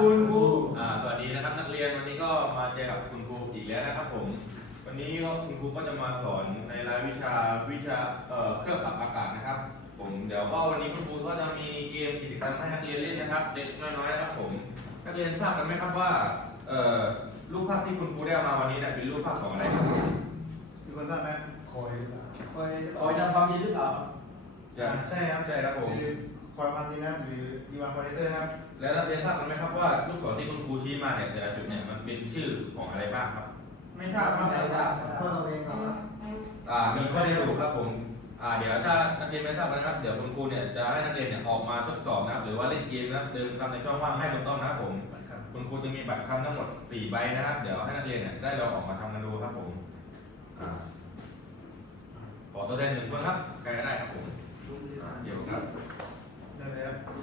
คุณครูอ่าสวัสดีนะครับนักเรียนวันนี้ก็มาเจอกับคุณครูอีกแล้วนะครับผม วันนี้ก็คุณครูก็จะมาสอนในรายวิชาวิชาเอ่อเครื่องปรับอากาศนะครับ ผมเดี๋ยวก็วันนี้คุณครูก็จะมีเกมกิจกรรมให้นักเรียนเล่นนะครับ เด็กน้อยๆนะครับผม นักเรียนทราบกันไหมครับว่าเอ่อรูปภาพที่คุณครูได้เอามาวันนี้เนี่ยเป็นรูปภาพของอะไรครับมีคนทราบไหมคอยหรือเปล่าคอยคอยทำความดีหรือเปล่าอย่างใช่ครับใช่ครับผม คือความความจริงนะครับหรืออีวานคอร์เตอร์นะครับ แล้วนักเรียนทราบกันไหมครับว่าลูกศรที่คุณครูชี้มาเนี่ยแต่ละจุดเนี่ยมันเป็นชื่อของอะไรบ้างครับ ไม่ทราบครับไม่ทราบเพิ่มเองเหรออ่ามีข้อที่ถูกครับผมอ่าเดี๋ยวถ้านักเรียนไม่ทราบนะครับ เดี๋ยวคุณครูเนี่ยจะให้นักเรียนเนี่ยออกมาทดสอบนะครับหรือว่าเล่นเกมนะครับเดินคำในช่องว่างให้ถูกต้องนะครับผม คุณครูจะมีบัตรคำทั้งหมด4ใบนะครับ เดี๋ยวให้นักเรียนเนี่ยได้ลองออกมาทำกันดูครับผมอ่าขอตัวแทนหนึ่งคนครับใครก็ได้ครับผมอ่าเดี๋ยวครับ ได้เลยครับ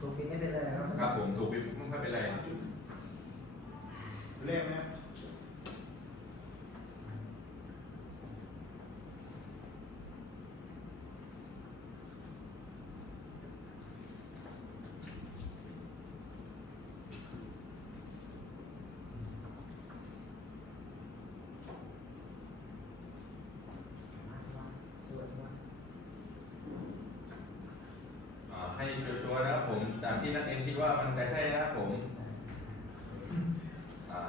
ถูกผิดไม่เป็นไรครับ ครับผมถูกปิดไม่เป็นไร เลขไหมครับ อ่า ให้ชัวร์ๆนะครับผมจากที่นักเรียนคิดว่ามันจะใช่นะครับผมอ่า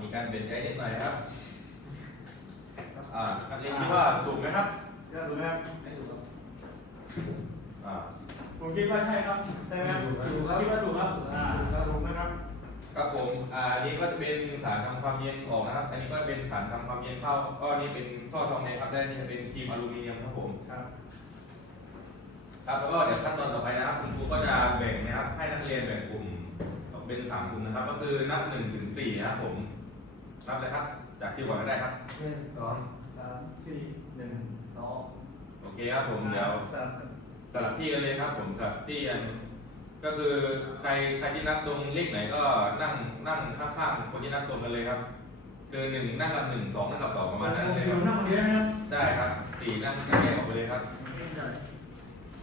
มีการเปลี่ยนใจนิดหน่อยนะครับอ่านักเรียนคิดว่าถูกไหมครับยอดถูกไหมครับไม่ถูกครับอ่าผมคิดว่าใช่ครับใช่ไหมครับถูกครับคิดว่าถูกครับอ่าถูกนะครับครับผมอ่าอันนี้ก็จะเป็นสารทำความเย็นออกนะครับ อันนี้ก็เป็นสารทำความเย็นเข้าก็อันนี้เป็นท่อทองแดงครับและอันนี่จะเป็นครีมอลูมิเนียมครับผมครับ ครับแล้วก็เดี๋ยวขั้นตอนต่อไปนะครับคุณครูก็จะแบ่งนะครับ ให้นักเรียนแบ่งกลุ่มออกเป็นสามกลุ่มนะครับ ก็คือนับหนึ่งถึงสี่นะครับผมนับเลยครับ จากที่ก่อนก็ได้ครับ หนึ่งสองสามสี่หนึ่งสองโอเคครับผมเดี๋ยวสามสลับที่กันเลยครับ ผมสลับที่กันก็คือใครใครที่นับตรงเลขไหนก็นั่งนั่งข้างๆคนที่นับตรงกันเลยครับคือหนึ่งนั่งกับหนึ่งสองนั่งกับสองประมาณนั้นเลยอครัยู่บนั่งคนเดียวนะครับได้ครับสี่นั่งแยกออกไปเลยครับไ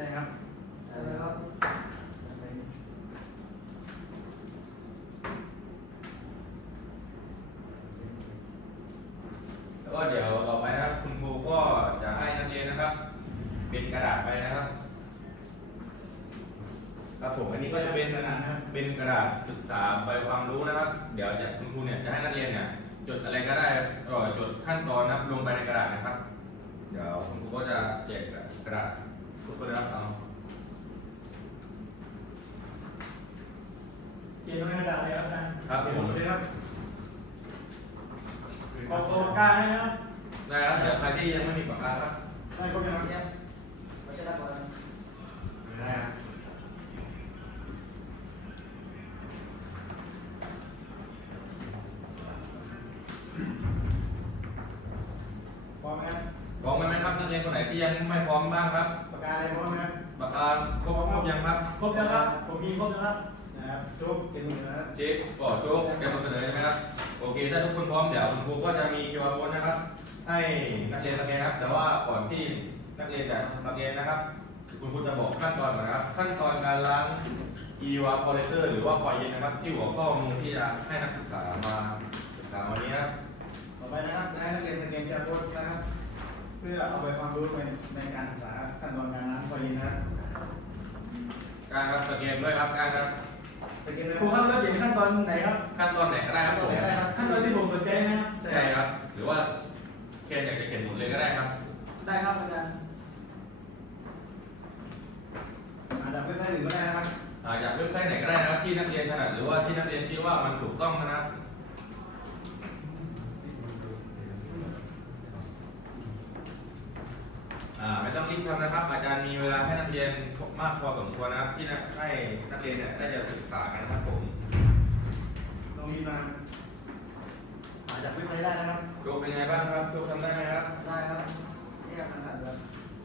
ด้ครับ ได้ครับ แล้วก็เดี๋ยวต่อไปนะครับ คุณครูก็จะให้นักเรียนนะครับ เป็นกระดาษไปนะครับ ครับผมอันนี้ก็จะเป็นกระดาษนะครับเป็นกระดาษศึกษาใบความรู้นะครับ เดี๋ยวจะคุณครูเนี่ยจะให้นักเรียนเนี่ยจดอะไรก็ได้เอ่อจดขั้นตอนนะครับลงไปในกระดาษนะครับ เดี๋ยวคุณครูก็จะแจกกระดาษทุกคนนะครับเอาเขียนลงในกระดาษเลยครับอาจารย์ครับโอผมเคครับขอตัวปากกาให้นะครับได้ครับเดี๋ยวใครที่ยังไม่มีปากกาครับได้ครบยังครับเนี่ยไม่ใช่ได้ก่อนได้ ร้อมไหมครับพร้อมกันไหมครับนักเรียนคนไหนที่ยังไม่พร้อมบ้างครับปากกาอะไรพร้อมไหมครับปากกาครบครบยังครับครบแล้วครับ ผมมีครบแล้วครับนะครับจุ๊บเต็มมือนะครับเช็คก่อโชคแกนำเสนอใช่ไหมครับโอเคถ้าทุกคนพร้อมเดี๋ยวคุณครูก็จะมี QR code นะครับ ให้นักเรียนสแกนนะครับ แต่ว่าก่อนที่นักเรียนจะสแกนนะครับ คุณครูจะบอกขั้นตอนก่อนนะครับ ขั้นตอนการล้าง e-wa c o l l e c t o r หรือว่าคอยเย็นนะครับ ที่หัวข้อมูลที่จะให้นักศึกษามาศึกษาวันนี้นะครับต่อไปนะครับจะให้นักเรียนสแกน QR code นะครับ เพื่อเอาไปความรู้ในในการศึกษาขั้นตอนการน้ำพอดีนะครับการครับสแกนด้วยครับการครับสแกนเลยครูครับแล้วเขียนขั้นตอนไหนครับขั้นตอนไหนก็ได้ครับตผรงมไหนได้ครับขั้นตอนที่ผมสนใจนะครับใช่ครับ หรือว่าเคนอยากจะเขียนหมดเลยก็ได้ครับ ได้ครับอาจารย์อาจจะไม่ใช่หรือก็ได้นะครับอ่าอยากเว็บไซต์ไหนก็ได้นะครับที่นักเรียนถนัดหรือว่าที่นักเรียนคิดว่ามันถูกต้องนะครับ อ่า ไม่ต้องรีบทำนะครับ อาจารย์มีเวลาให้นักเรียนมากพอสมควรนะครับที่นักให้นักเรียนเนี่ยได้จะศึกษากันนะครับผมตรงนี้มาหมายจากเว็บไซต์ได้นะครับโชคเป็นไงบ้างครับโชคทำได้ไหมครับได้ครับเรียกมันขันครับ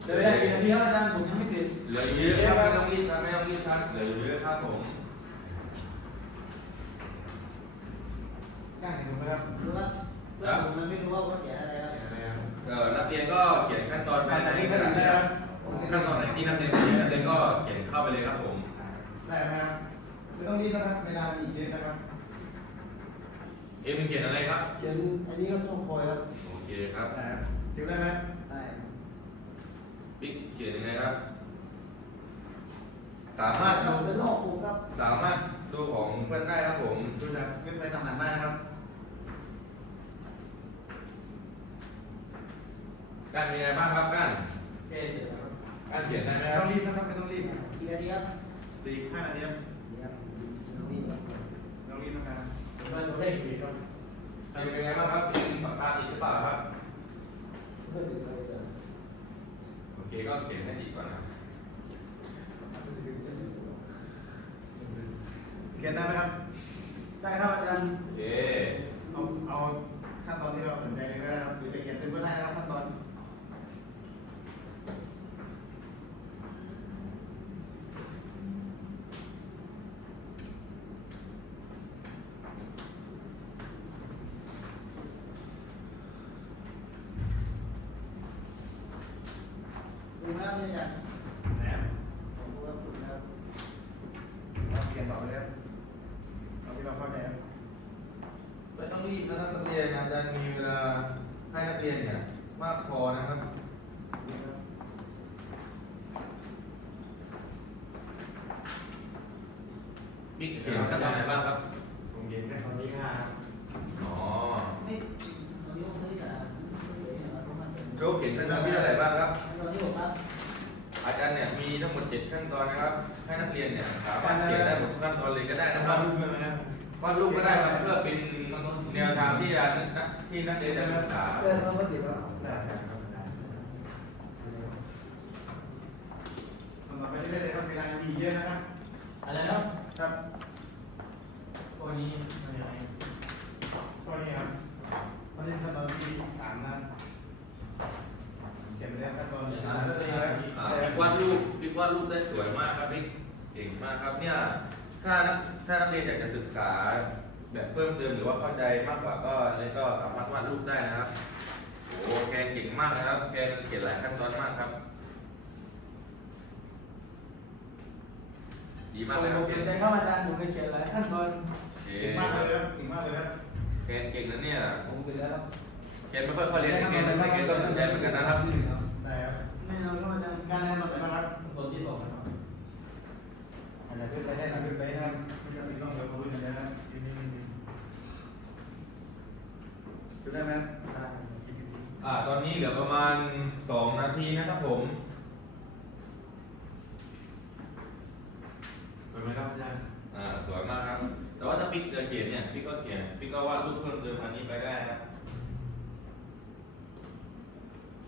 เดี๋ยวเวลากี่นาทีครับอาจารย์ผมยังไม่เสร็จเหลืออยู่เยอะครับไม่ต้องรีบครับไม่ต้องรีบครับเหลืออยู่เยอะครับผมกล้าเห็นไหมครับรู้ว่าเพื่อนผมมันไม่รู้ว่าเขาเขียนอะไรครับ เออนักเรียนก็เขียนขั้นตอนไปการในจากนี้ขขั้นตนาอดนได้ไหนครับขั้นตอนไหนที่นักเรียนเขียนนักเรียนก็เขียนเข้าไปเลยครับผมได้ไหมครับไม่ต้องรีบนะครับเวลามีอีกเยอะนะครับ เอ็มเขียนอะไรครับ เขียนอันนี้ก็ต้องคอยครับโอเคครับได้ครับติวได้ไหมได้ปิ๊กเขียนยังไงครับ สามารถดูเป็นโลกครูครับ สามารถดูของเพื่อนได้ครับผม ดูจากเว็บไซต์ต่างๆได้นะครับ การมีอะไรบ้างครับการเจ๊เสร็จแล้วครับการเขียนได้ไหมไม่ครัต้บองรีบนะครับไม่ต้องรีบกี่นาทีครับตีห้านาทีครับเดี๋ยวน้องนี่ครับไม่ต้องรีบนะครับผมได้ตัวเลขผิดครับเป็นไงบ้างครับเป็นปากกาติดหรือเปล่าครับเพื่อนถึงเลยเกินโอเคก็เขียนให้ดีก่อนนะเขียนได้ไหมครับ ได้ครับอาจารย์โอเคเอาเอาขั้นตอนที่เราสนใจเลยก็ได้นะครับหรือจะเขียนเต็มก็ได้นะครับขั้นตอน ดูไหมครับเนี่ยอาจารย์ แหนม ผมรู้ว่าคุณครับ เราเขียนต่อไปเลยครับเอาที่เราเข้าใจครับ ไม่ต้องรีบนะครับนักเรียนอาจารย์มีเวลาให้นักเรียนเนี่ยมากพอนะครับ บิ๊กเขียนขั้นตอนไหนบ้างครับ ผมเขียนแค่ตอนที่ห้าครับอ๋อไม่ตอนนี้ผมซื้อจากเดี๋ยวนะครับเพราะมันเป็นโชว์เขียนขั้นตอนที่อะไรบ้างครับตอนที่ผมครับ อาจารย์เนี่ยมีทั้งหมด7ขั้นตอนนะครับ ให้นักเรียนเนี่ยสามารถเขียนได้หมดทุกขั้นตอนเลยก็ได้นะคครัรับบรู้ไหมครับวาดรูปก็ได้ครับเพื่อเป็นแนวทางที่จะที่นักเรียนจะศึกษาเพื่อนเขาก็ติดแล้วได้ครับทำต่อไปเรื่อยๆเลยครับเวลามีเยอะนะครับ อะไรครับ ครับ ตัวนี้มันยังไง ก็นี่ครับตอนนี้ขั้นตอนที่สามนะเขียนไปแล้วขั้นตอนที่สามแล้วเลยครับ อ่าบิ๊กวาดรูปบิ๊กวาดรูปได้สวยมากครับบิ๊กเก่งมากครับเนี่ยถ้าถ้านักเรียนอยากจะศึกษาแบบเพิ่มเติมหรือว่าเข้าใจมากกว่าก็เลยก็สามารถวาดรูปได้นะครับโอ้แกเก่งมากนะครับแกเขียนหลายขั้นตอนมากครับ ดีมากเลยครับผมเก่เขียงนใจครับอาจารย์ผมเคยเขียนหลายขั้นตอนเก่เก่งงมากเลยครับเก่งมากเลยครับแกเก่งนะเนี่ยผมติดแล้วครับแกไม่ค่อยเข้าเรียนแต่แกแต่แกก็สนใจเหมือนกันนะครับได้ครับแน่นอนครับอาจารย์ งานแนะนำอะไรบ้างครับตัวที่สองนะครับอาจจะเป็นไปได้นะเป็นไปนะครับไม่จำเป็นต้องเดี๋ยวเขาดูกันนะครับดูได้ไหมอ่าตอนนี้เหลือประมาณสองนาทีนะครับผม สวยไหมครับอาจารย์ อ่า สวยมากครับ แต่ว่าถ้าปิ๊กจะเขียนเนี่ยปิ๊กก็เขียนปิ๊กก็วาดรูปเพิ่มเติมอันนี้ไปได้ครับ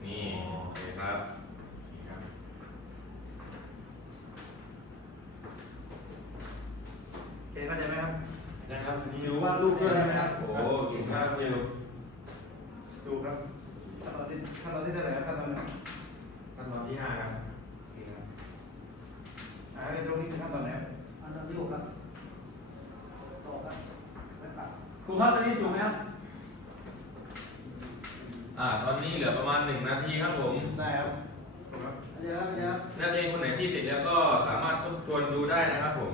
นี่โอเคครับนี่ครับ เก่งเข้าใจไหมครับ นะครับอันนี้ คิววาดรูปด้วยใช่ไหมครับ โอ้เก่งมากคิว ดูครับขั้นตอนที่ขั้นตอนที่เท่าไหร่ครับขั้นตอนไหน ขั้นตอนที่ห้าครับ โอเคครับอ่าเรียนตรงนี้คือขั้นตอนไหนครับ อันตอนที่หกครับสองครับไม่ ปรับครูครับตอนนี้จบไหมครับอ่าตอนนี้เหลือประมาณ1นาทีครับผมได้ครับถูกครับเดี๋ยวครับเดี๋ยวครับนักเรียนคนไหนที่เสร็จแล้วก็สามารถทบทวนดูได้นะครับผม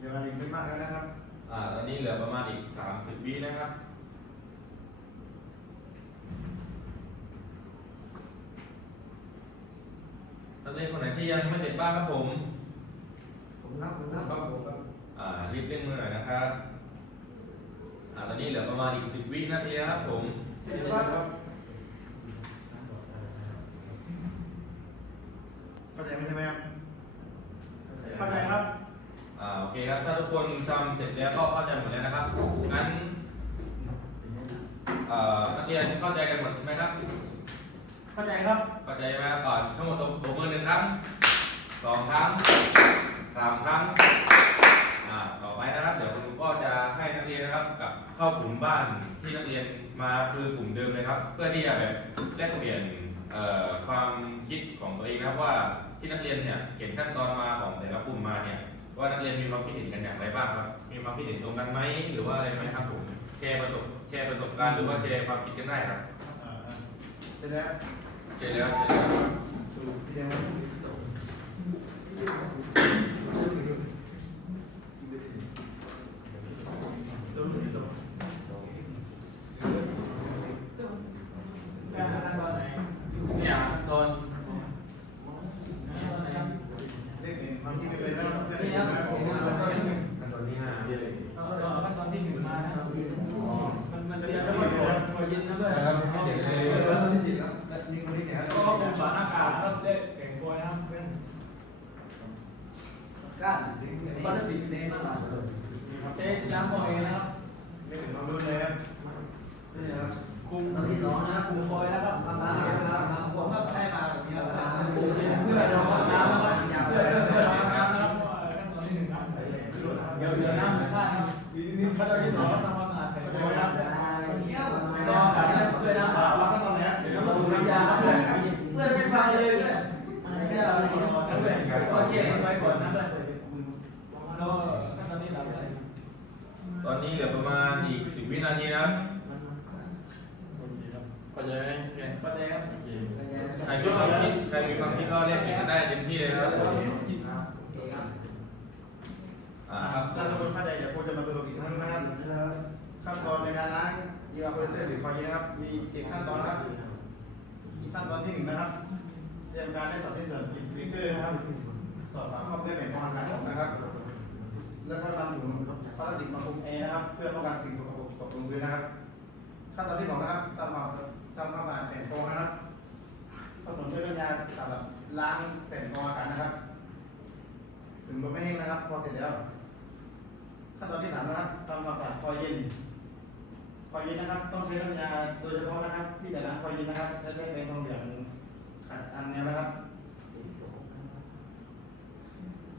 เดี๋ยวเราอีกไม่มากแล้วนะครับ อ่า ตอนนี้เหลือประมาณอีก 30วินะครับ นักเรียนคนไหนที่ยังไม่เสร็จบ้างครับผม ผมนับผมนับครับผมครับ อ่า รีบเร่งมือหน่อยนะครับ อ่า ตอนนี้เหลือประมาณอีก 10วินาทีนะครับผม เสร็จแล้วครับเข้าใจไหมใช่ไหมครับเข้าใจครับอ่าโอเคครับ ถ้าทุกคนทำเสร็จแล้วก็เข้าใจหมดแล้วนะครับ งั้นเอ่อนักเรียนเข้าใจกันหมดไหมครับ เข้าใจครับ เข้าใจไหมครับก่อนทั้งหมดตบตบมือหนึ่งครั้งสองครั้งสามครั้งอ่าต่อไปนะครับ เดี๋ยวคุณครูก็จะให้นักเรียนนะครับกลับเข้ากลุ่มบ้านที่นักเรียนมาคือกลุ่มเดิมเลยครับ เพื่อที่จะแบบแลกเปลี่ยนเอ่อความคิดของตัวเองนะครับว่าที่นักเรียนเนี่ยเขียนขั้นตอนมาของแต่ละกลุ่มมาเนี่ย ว่านักเรียนมีความคิดเห็นกันอย่างไรบ้างครับ มีความคิดเห็นตรงกันไหมหรือว่าอะไรไหมครับผมแชร์ประสบแชร์ประสบการณ์หรือว่าแชร์ความคิดกันได้ครับอ่าเสร็จแล้วแชร์แล้วแชร์แล้ว สูบที่ยัง การขั้นตอนไหน เนี่ยตอน ขั้นตอนไหนครับ เรียกเห็นความคิดไปเลยนะครับเพื่อน นี่ครับ นะผม ขั้นตอนที่หนึ่ง ขั้นตอนที่ห้า ขั้นตอนขั้นตอนที่หนึ่งมานะครับมันมันเรียนแล้วก็หัวยินนะด้วย ครับให้เด็กเลยแล้วตอนที่จิตครับ มีคนที่เขียน ก็เป็นสอนอากาศครับได้แข่งตัวนะครับเป็น ก้านปกติเล่นมาหน่อย เจ๊น้ำพอเองนะครับ เรียกเห็นความรู้เลยครับนี่นะครับ คุม ตอนที่สองนะ คุมคอยนะครับ ทำตามนะครับผมก็ได้มาแบบนี้แล้ว คุมเพื่อเราทำน้ำนะครับเพื่อเพื่อเราทำน้ำนะครับขั้นตอนที่หนึ่งครับเดี๋ยวเดี๋ยวน้ำไม่ได้ครับขั้นตอนที่สองทำความสะอาดแผ่น เข้าใจ โฟ ไหม ค ค รั รั บบ ได้ ก็การเพื่อน้ำเปล่า แล้วขั้นตอนเนี้ย เดี๋ยวมาดูน้ำยาครับเพื่อนเป็นฟังเลยเพื่อนเนี่ยเราทั้งเรื่องก็เช็คไว้ก่อนนะเพื่อนแล้วขั้นตอนนี้เราอะไร ตอ นี้เหลือประมาณอีกสิบวินาทีนะครับเข้าใจไหมประเด็นครับใครมีความคิดใครมีความคิดก็เรียกกินกันได้เต็มที่เลยนะครับผมอ่าครับถ้าทุกคนเข้าใจเดี๋ยวครูจะมาสรุปอีกครั้งนะครับขั้นตอนในการล้างยีวาโพลิเตอร์หรือคอยยีนะครับ มีเจ็ดขั้นตอนครับขั้นตอนที่หนึ่งนะครับเตรียมการได้ต่อที่ส่วนอินฟิเกอร์นะครับสอดฝาครอบด้วยแผ่นกรองอากาศออกนะครับ แล้วก็นำถุง พลาสติกมาคลุมเอนะครับ เพื่อป้องกันสิ่งสกปรกตกลงพื้นนะครับ ขั้นตอนที่สองนะครับทำความทำความสะอาดแผ่นกรองนะครับผสมด้วยน้ำยาสำหรับล้างแผ่นกรองอากาศนะครับ ถึงลมไม่แห้งนะครับ พอเสร็จแล้ว ขั้นตอนที่สามนะครับทำความสะอาดคอยเย็นคอยเย็นนะครับ ต้องใช้น้ำยาโดยเฉพาะนะครับ ที่จะล้างคอยเย็นนะครับจะใช้เป็นทองเหลืองขัดอันแนวนะครับ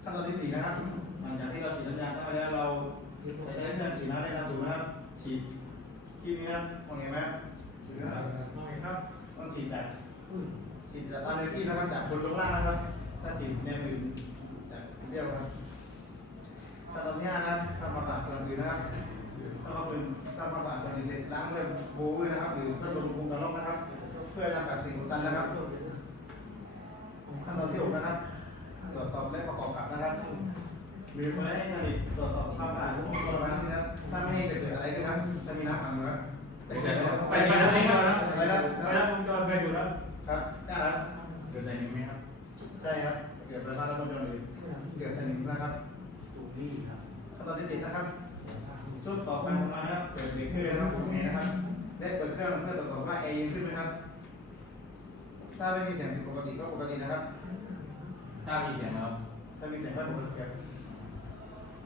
ขั้นตอนที่สี่นะครับหลังจากที่เราฉีดน้ำยาเข้าไปแล้วเรา จะใช้เครื่องฉีดน้ำในน้ำสูงนะครับฉีดที่นี้นะมองเห็นไหมโอเคครับต้องฉีดจากฉีดจากตามแนวที่นะครับจากบนลงล่างนะครับ ถ้าฉีดแนวอื่นจากเรียวครับขั้นตอนที่ห้านะครับทำความสะอาดส่วนอื่นนะครับทำความสะอาดทำความสะอาดส่วนอื่นเสร็จล้างด้วยโบว์นะครับหรือพัดลมคุมกระรอกนะครับ เพื่อจำกัดสิ่งอุดตันนะครับขั้นตอนที่หกนะครับ ตรวจสอบและประกอบกับนะครับหรือเพื่อให้ผลิตตรวจสอบ นิมนะครับถูกนี่ครับขั้นตอนที่เจ็ดนะครับทดสอบการทำงานนะครับเปิดเบรกเกอร์นะครับผมแอร์นะครับ และเปิดเครื่องเพื่อตรวจสอบว่าแอร์เย็นขึ้นไหมครับ ถ้าไม่มีเสียงผิดปกติก็ปกตินะครับ ถ้ามีเสียงครับ ถ้ามีเสียงก็ปกติครับ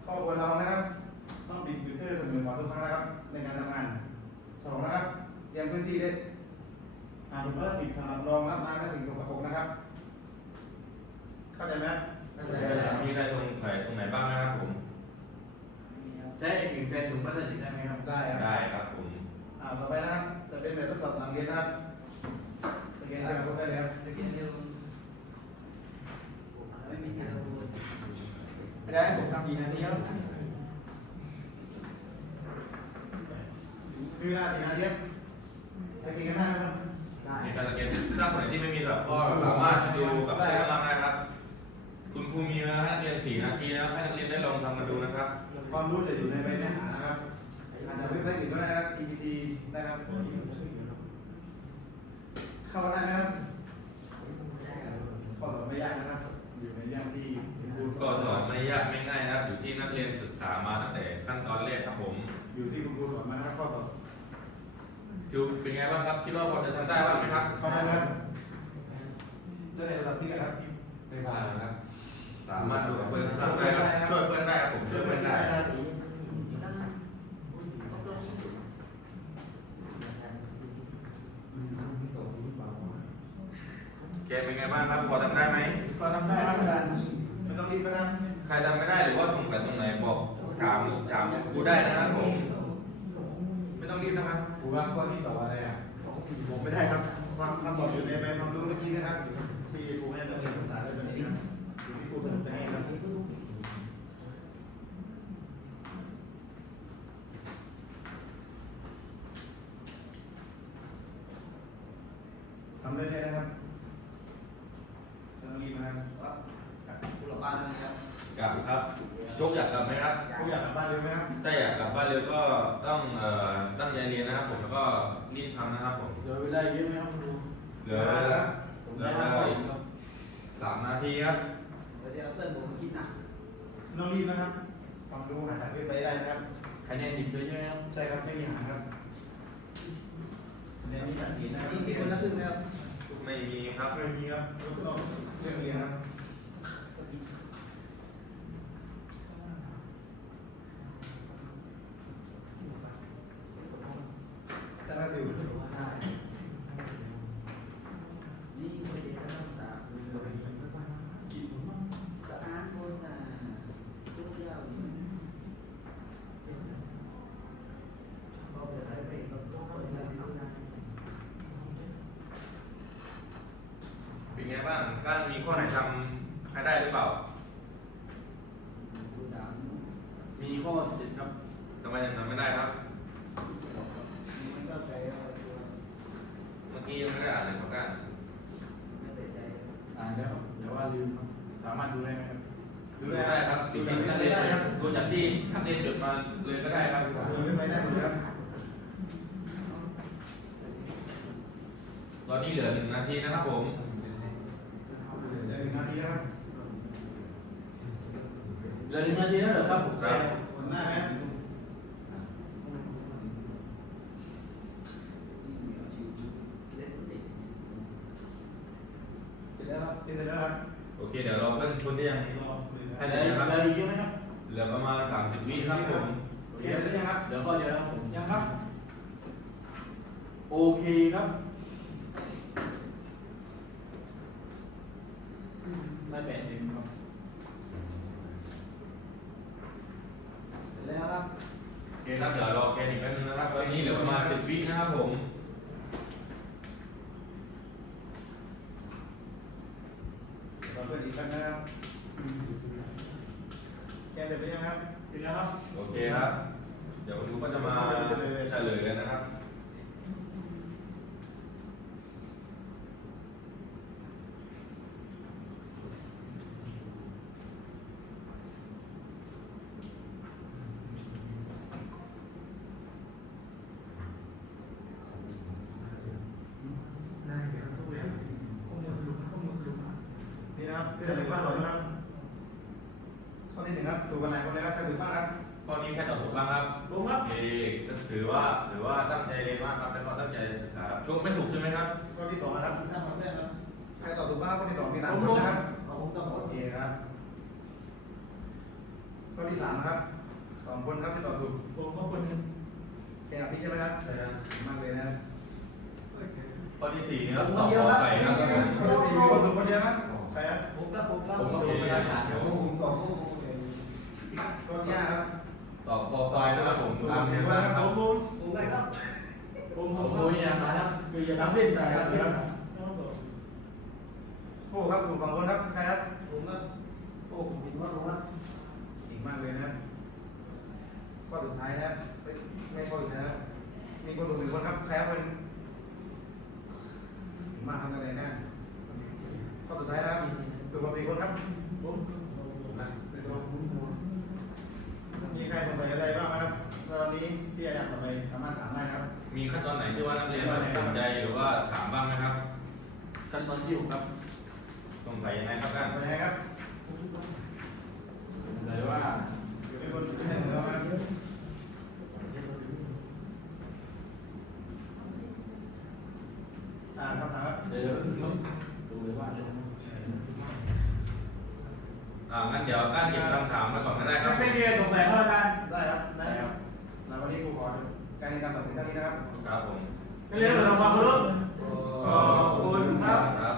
ข้อควรระวังนะครับ ต้องปิดฟิลเตอร์เสมอก่อนทุกครั้งนะครับ ในการทำงานสองนะครับ เตรียมพื้นที่ได้อ่าถุงพลาสติกสำหรับรองรับน้ำและสิ่งสกปรกนะครับ เข้าใจไหม มีใครสงสัยตรงไหนบ้างไหมครับผม ใช้ถึงเป็นถุงพลาสติกได้ไหมครับ ได้ครับ ได้ครับผม อ่าต่อไปนะครับ จะเป็นแบบทดสอบหลังเรียนนะครับสแกนเรียนรู้ได้เลยครับ จะกินเร็วไม่มีการพูด ไม่ได้ผมทำกี่นาทีครับ มีเวลาสี่นาทีครับจะกินกันได้ไหมครับ มีการสังเกตถ้าคนไหนที่ไม่มีแบบก็สามารถดูกับเพื่อนเราได้ครับ คุณครูมีเวลาให้นักเรียนสี่นาทีนะครับให้นักเรียนได้ลองทำกันดูนะครับ ความรู้จะอยู่ ในใบเนื้อหานะครับอาจจะเว็บไซต์อื่นก็ได้นะครับ EPT ได้ครับเข้ามาได้ไหมครับข้อสอบไม่ยากนะครับ อยู่ในเรื่องที่ครูก็สอนไม่ยากไม่ง่ายนะครับ อยู่ที่นักเรียนศึกษามาตั้งแต่ขั้นตอนแรกครับผมอยู่ที่คุณครูสอนมานะครับข้อสอบคิวเป็นไงบ้างครับคิดว่าพอจะทำได้บ้างไหมครับเข้าใจไหมครับเรื่องในระดับที่กันครับไม่ผ่านนะครับเสามารถดูกับเพื่อนข้างๆได้ครับช่วยเพื่อนได้ครับผมช่วยเพื่อนได้ เกมเป็นไงบ้างครับพอทำได้ไหมก็ทำได้ครับอาจารย์ไม่ต้องรีบนะครับใครทำไม่ได้หรือว่าสงสัยตรงไหนบอกถามถามกูได้นะครับผมไม่ต้องรีบนะครับครูว่าข้อที่ตอบอะไรอะผมไม่ได้ครับความคำตอบอยู่ในใบความรู้เมื่อกี้นะครับที่ครูให้นักเรียนศึกษาได้แบบนี้ครับอยู่ที่ครูสรุปให้ครับทำได้เลยนะครับไม่ต้องรีบนะครับ ผู้หลับบ้านนะครับ กลับครับโชคอยากกลับไหมครับ ครูอยากกลับบ้านเร็วไหมครับ ถ้าอยากกลับบ้านเร็วก็ต้องเอ่อตั้งใจเรียนนะครับผมแล้วก็รีบทำนะครับผมเดี๋ยวเวลาเยอะไหมครับครูเหลือเหลือเวลาอีกสามนาทีครับเดี๋ยวเพื่อนผมคิดหนักไม่ต้องรีบนะครับความรู้หาจากเว็บไซต์ได้นะครับ คะแนนดิบด้วยใช่ไหมครับใช่ครับไม่มีหางครับเรียนนี่ตัดสินนะครับนี่มีคนละครึ่งไหมครับไม่มีครับไม่มีครับยกต้องเรื่องเรียนครับจะมาดู นี่คนเดียวต้องตามสะอาดคนน่ะทุกอย่างเราไปให้ไปกับทุกคนเลยนะ เป็นไงบ้างการมีข้อไหนทำให้ได้หรือเปล่า ดูดาว มีข้อเจ็ดครับ ทำไมยังทำไม่ได้ครับ มันก็ใจเรา เมื่อกี้ยังไม่ได้อ่านเลยครับการ ไม่ได้ใจ อ่านแล้วแต่ว่าลืมครับสามารถดูได้ไหมครับ ดูได้ครับสิ่งที่ท่านเรียนดูจากที่ท่านเรียนจดมาเลยก็ได้ครับ ดูไม่ไปได้หมดครับ ต อนนี้เหลือหนึ่งนาทีนะครับผมเดี๋ยวหนึ่งนาทีนะครับเหลือหนึ่งนาทีแล้วเหรอครับผม ครับ คนหน้าไหม เล่นติด เสร็จแล้วครับเสร็จแล้วครับ โอเคเดี๋ยวเราเพิ่มคนที่ยัง รอคุยนะค ให้ รับ ได้นะครับ เหลืออีกเยอะไหมครับ เหลือประมาณ30วิครับผม โอเคเสร็จแล้วยังครับ เดี๋ยวก็เดี๋ยวนะครับผมยังครับ โอเคครับ ไม่แปดเป็นครับแล้วครับ โอเคครับเดี๋ยวรอแกนอีกแป๊บนึงนะครับตอนนี้เหลือประมาณสิบวินะครับผม เราเปิดอีกครั้งนะครับแกเสร็จแล้วยังครับ เสร็จแล้วครับ โอเคครับ เดี๋ยวคุณครูก็จะมาเฉลยกันนะครับ นี่นะครับเรื่องหนึ่งข้อสองนะครับข้อที่หนึ่งครับถูกกันไหนคนเลยครับใครถูกบ้างครับ ข้อนี้แค่ตอบถูกบ้างครับ ผมครับ เอกถือว่าถือว่าตั้งใจเรียนมากครับแล้วก็ตั้งใจศึกษาครับช่วงไม่ถูกใช่ไหมครับ ข้อที่สองนะครับ ถ้ามันได้แล้ว ใครตอบถูกบ้างข้อที่สองมีสามคนนะครับ เราคงต้องหม โอ ด เคครับ ข้อที่สามครับสองคนครับที่ตอบถูก ผมก็คนหนึ่ง แกกับพี่ใช่ไหมครับ ใช่ครับ ดีมากเลยนะ ข้อที่สี่นะครับตอบขอไก่ครับผม ข้อที่สี่มีคนถูกคนเดียวครับใครครับ ผมก็ผมก็ ผมก็ถูกไปแล้วเดี๋ยวข้อที่ห้าครับตอบคอควายนะครับผมตามแนวทาคผรับมผมผมได้ครับผมผมผมอยากมาแล้วคืออยาทำเล่นนะครับกเล่น คู่ครับถูกสองคนครับใครครับ ผมก็โอ้ผมผิดว่าผมว่า เก่งมากเลยนะข้อสุดท้ายนะไม่ไม่ข้อสุดท้ายนะมีคนถูกหนึ่งคนครับใครครับเป็นเก่งมากทำอะไรนะข้อสุดท้ายนะครับถูกมาสี่คนครับ ผม มีใครสงสัยอะไรบ้างไหมครับตอนนี้ที่อาจารย์ต่อไปสามารถถามได้นะครับ มีขั้นตอนไหนที่ว่านักเรียนสนใจหรือว่าถามบ้างไหมครับ ขั้นตอนที่หกครับสงสัยยังไงครับกันเป็นไงครับเลยว่าอยู่เป็นคนที่ไหนของเราครับอ่าคำถามครับเดี๋ยวดูเลยว่าอ่าเก็บคำถามมาก่อนก็ได้ครับไม่มีอะไรสงสัยเข้ากันได้ครับได้ครับแล้ววันนี้ครูขอการในการตัดสินเท่านี้นะครับ ครับผม ก็เรียนหลวงพ่พระพุทธขอบคุณครับ